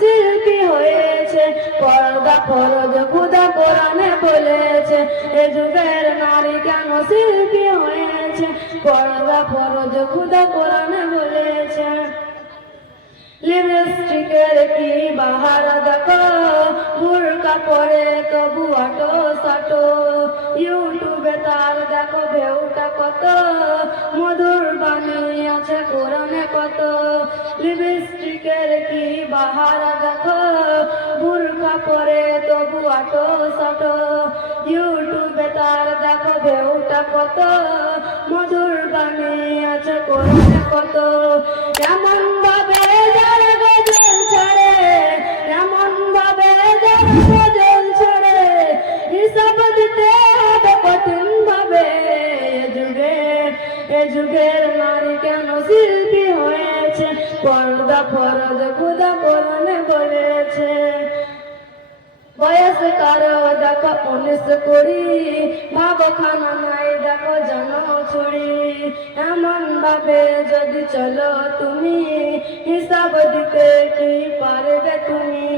শিল্পী হয়েছে। পর্দা ফরজ খোদা কোরআনে বলেছে, এ যুগের নারী কেন শিল্পী হয়েছে। পর্দা ফরজ খোদা কোরআনে বলেছে। লিপস্টিকের কি বাহার দেখো, বুরকা পরে তবু আটো সাটো। ইউটিউবে তার দেখো ঢেউটা কত, মধুর বাণী আছে কোরআনে কত। লিপস্টিকের কি বাহার দেখো, বুরকা পরে তবু আটো সাটো। ইউটিউবে তার দেখো ঢেউটা কত, মধুর বাণী আছে কোরআনে কত। এমন ভাবে গজল ছড়ে, এমন ভাবে গজল ছড়ে, হিসাব দিতে হবে কঠিন ভাবে। এ যুগের নারী কেন শিল্পী হয়েছে। পর্দা ফরজ খোদা কোরআনে বলেছে। বয়স কারো দেখো 19-20, ভাবখানা নাই দেখো জানো ছড়ি। এমন ভাবে যদি চলো তুমি, হিসাব দিতে কি পারবে তুমি।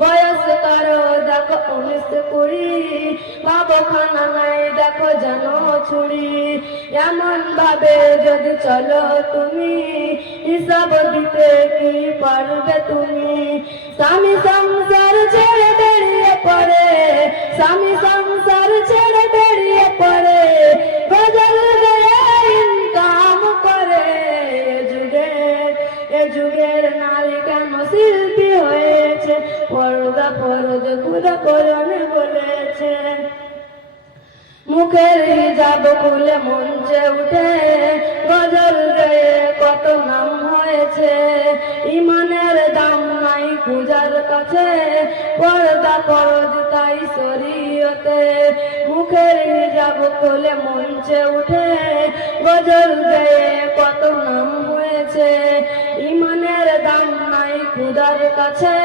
বয়স কারো দেখো 19-20, ভাবখানা নাই দেখো জানো ছড়ি। এমন ভাবে যদি চলো তুমি, হিসাব দিতে কি পারবে তুমি। স্বামী সংসার ছেড়ে বেরিয়ে পড়ে, স্বামী সংসার ছেড়ে বেরিয়ে পড়ে, গজল গেয়ে ইনকাম করে। এ যুগের নারী কেন শিল্পী হয়েছে। পর্দা ফরজ খোদা কোরআনে বলেছে। মুখের হিজাব খুলে মঞ্চে উঠে, গজল গেয়ে কত নাম হয়েছে। ইমানের দাম নাই পূজার কাছে, পর্দা ফরজ তাই শরীয়তে। মুখের হিজাব খুলে মঞ্চে উঠে, গজল গেয়ে কত নাম হয়েছে। ইমানের দাম নাই পূজার কাছে,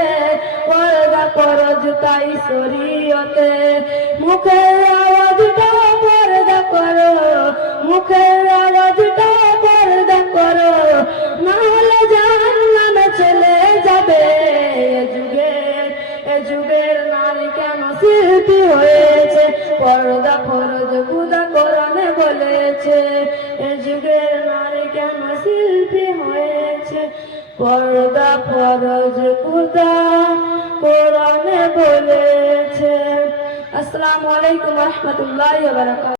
পর্দা ফরজ তাই শরীয়তে। মুখের আওয়াজটা পর্দা করো, মুখের আওয়াজটা পর্দা করো, না হলে জাহান্নামে চলে যাবে। এ যুগের নারী কেন শিল্পী হয়েছে। পর্দা ফরজ খোদা কোরআনে বলেছে। এ যুগের নারী কেন শিল্পী হয়েছে। পর্দা ফরজ খোদা কোরআনে বলেছে। আসসালামু আলাইকুম ওয়া রাহমাতুল্লাহি ওয়া বারাকাতুহু।